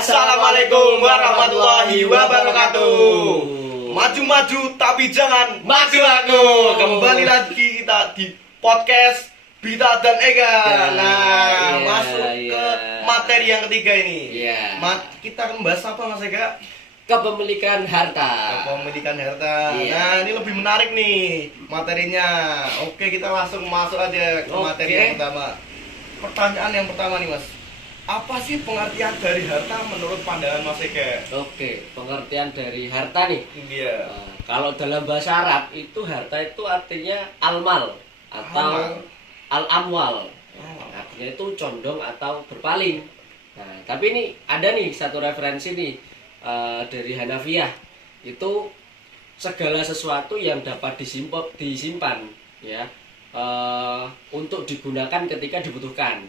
Assalamualaikum warahmatullahi wabarakatuh. Maju-maju tapi jangan maju aku. Kembali lagi kita di podcast Bita dan Ega. Masuk ke materi yang ketiga ini. Kita membahas apa Mas Ega? Kepemilikan harta. Kepemilikan harta. Nah, ini lebih menarik nih materinya. Oke, kita langsung masuk aja ke materi yang pertama. Pertanyaan yang pertama nih Mas. Apa sih pengertian dari harta menurut pandangan Mas Ega? Oke, pengertian dari harta nih. Iya. Kalau dalam bahasa Arab itu harta itu artinya al-mal atau al-amwal. Artinya itu condong atau berpaling. Nah, tapi ini ada nih satu referensi nih dari Hanafiyah. Itu segala sesuatu yang dapat disimpan ya untuk digunakan ketika dibutuhkan.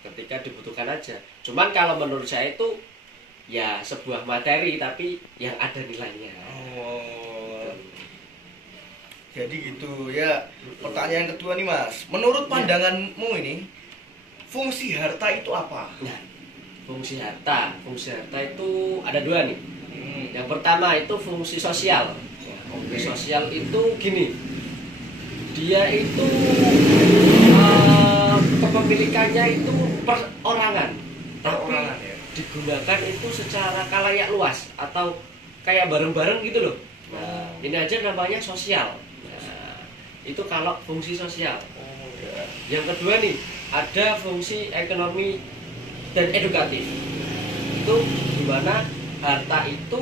Ketika dibutuhkan aja. Cuman kalau menurut saya itu ya sebuah materi tapi yang ada nilainya. Jadi gitu ya. Pertanyaan kedua nih Mas. Menurut pandanganmu ini fungsi harta itu apa? Nah, fungsi harta itu ada dua nih. Yang pertama itu fungsi sosial. Fungsi sosial itu gini. Dia itu kepemilikannya itu perorangan, tapi digunakan itu secara kalayak luas atau kayak bareng-bareng gitu loh. Nah, ini aja namanya sosial. Nah, itu kalau fungsi sosial. Yang kedua nih, ada fungsi ekonomi dan edukatif. Itu dimana harta itu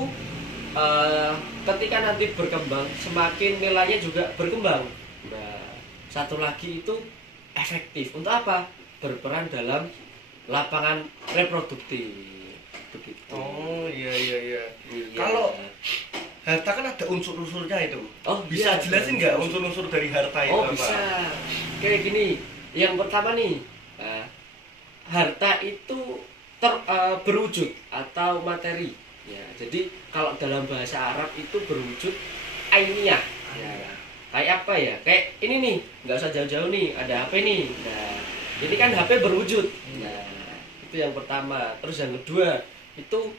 ketika nanti berkembang, semakin nilainya juga berkembang. Nah, satu lagi itu efektif untuk apa? Berperan dalam lapangan reproduktif begitu. Iya. Kalau harta kan ada unsur-unsurnya itu. Bisa iya, jelasin nggak unsur-unsur dari harta itu apa? Bisa. Kayak gini. Yang pertama nih, harta itu berwujud atau materi. Ya, jadi kalau dalam bahasa Arab itu berwujud ainiyah. Ya. Kayak apa ya? Kayak ini nih, nggak usah jauh-jauh nih, ada HP nih. Nah, ini kan HP berwujud. Nah, itu yang pertama. Terus yang kedua, itu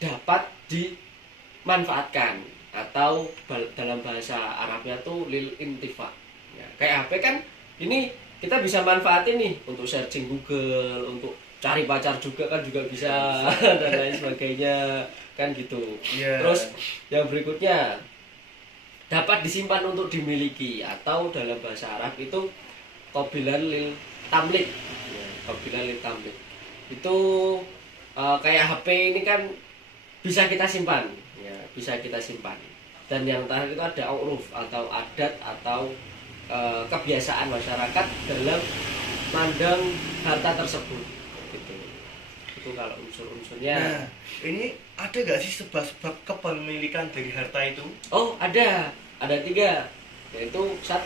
dapat dimanfaatkan atau dalam bahasa Arabnya tuh lil intifa. Ya, kayak HP kan ini kita bisa manfaatin nih untuk searching Google, untuk cari pacar juga kan juga bisa dan lain sebagainya kan gitu. Terus yang berikutnya dapat disimpan untuk dimiliki atau dalam bahasa Arab itu qabilan lil tamlik. Qabilan lil tamlik. Itu kayak HP ini kan bisa kita simpan, ya, bisa kita simpan. Dan yang terakhir itu ada uruf atau adat atau kebiasaan masyarakat dalam mandang harta tersebut. Gitu. Itu kalau unsur-unsurnya. Nah, ini ada nggak sih sebab-sebab kepemilikan dari harta itu? Ada 3, yaitu 1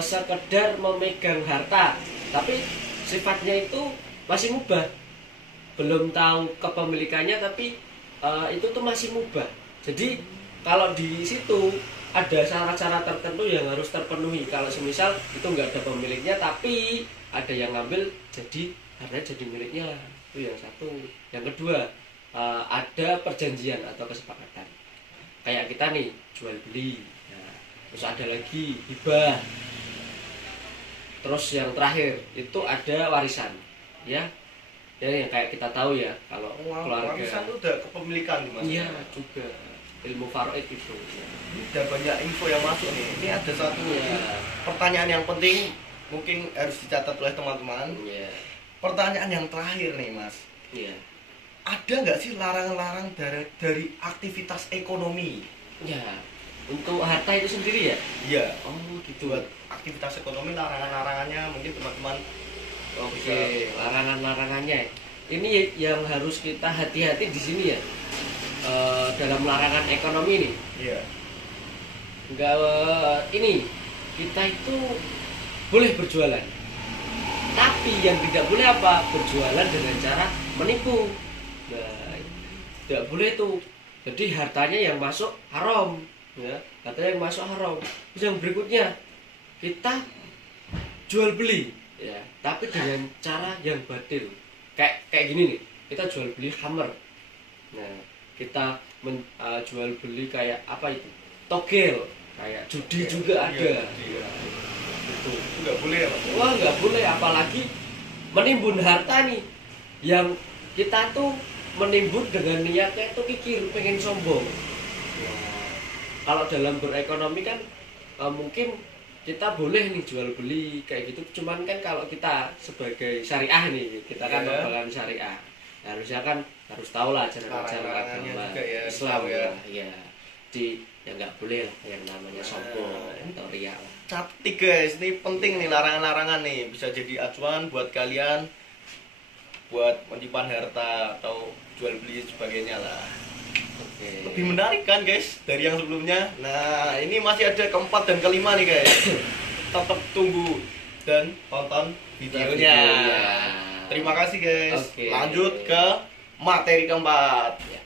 sekedar memegang harta tapi sifatnya itu masih mubah, belum tahu kepemilikannya tapi itu tuh masih mubah. Jadi kalau di situ ada syarat-syarat tertentu yang harus terpenuhi. Kalau semisal itu nggak ada pemiliknya tapi ada yang ngambil, jadi hartanya jadi miliknya. Itu yang satu. Yang kedua, ada perjanjian atau kesepakatan. Kayak kita nih jual beli. Nah, terus ada lagi hibah. Terus yang terakhir itu ada warisan, ya. Dan yang kayak kita tahu ya, kalau keluarga warisan itu udah kepemilikan Mas. Iya, juga ilmu faraid itu. Ini udah banyak info yang masuk nih. Ini ada satu pertanyaan yang penting mungkin harus dicatat oleh teman-teman. Pertanyaan yang terakhir nih Mas. Ada nggak sih larangan-larangan dari aktivitas ekonomi? Ya, untuk harta itu sendiri ya? Iya. Gitu. Buat aktivitas ekonomi larangan-larangannya mungkin teman-teman. Oke, larangan-larangannya. Ini yang harus kita hati-hati di sini ya. Dalam larangan ekonomi nih. Iya. Ini kita itu boleh berjualan. Tapi yang tidak boleh apa? Berjualan dengan cara menipu. Nah, tidak boleh tuh. Jadi hartanya yang masuk haram, ya. Hartanya yang masuk haram. Terus yang berikutnya, kita jual beli, ya, tapi dengan cara yang batil. Kayak gini nih. kita jual beli hammer. Nah, kita jual beli kayak apa itu? Togel, kayak judi juga ada. Iya. Itu Nggak boleh ya, Mas? wah nggak boleh, apalagi menimbun harta nih yang kita tuh menimbun dengan niatnya itu kikir pengen sombong. Nah, kalau dalam berekonomi kan mungkin kita boleh nih jual beli kayak gitu, cuman kan kalau kita sebagai syariah nih, kita kan Iya. pegangan syariah, harusnya kan harus tahu lah ajaran-ajaran Larangannya agama juga ya, Islam tahu ya. ya. Ya, di ya nggak boleh lah yang namanya sombong atau riak lah. Catat guys, ini penting nih larangan-larangan nih, bisa jadi acuan buat kalian buat menyimpan harta atau jual beli sebagainya lah. Oke. Lebih menarik kan guys dari yang sebelumnya. Nah, ini masih ada keempat dan kelima nih guys. Tetap tunggu dan tonton videonya. Videonya. Terima kasih guys. Oke. Lanjut ke materi keempat.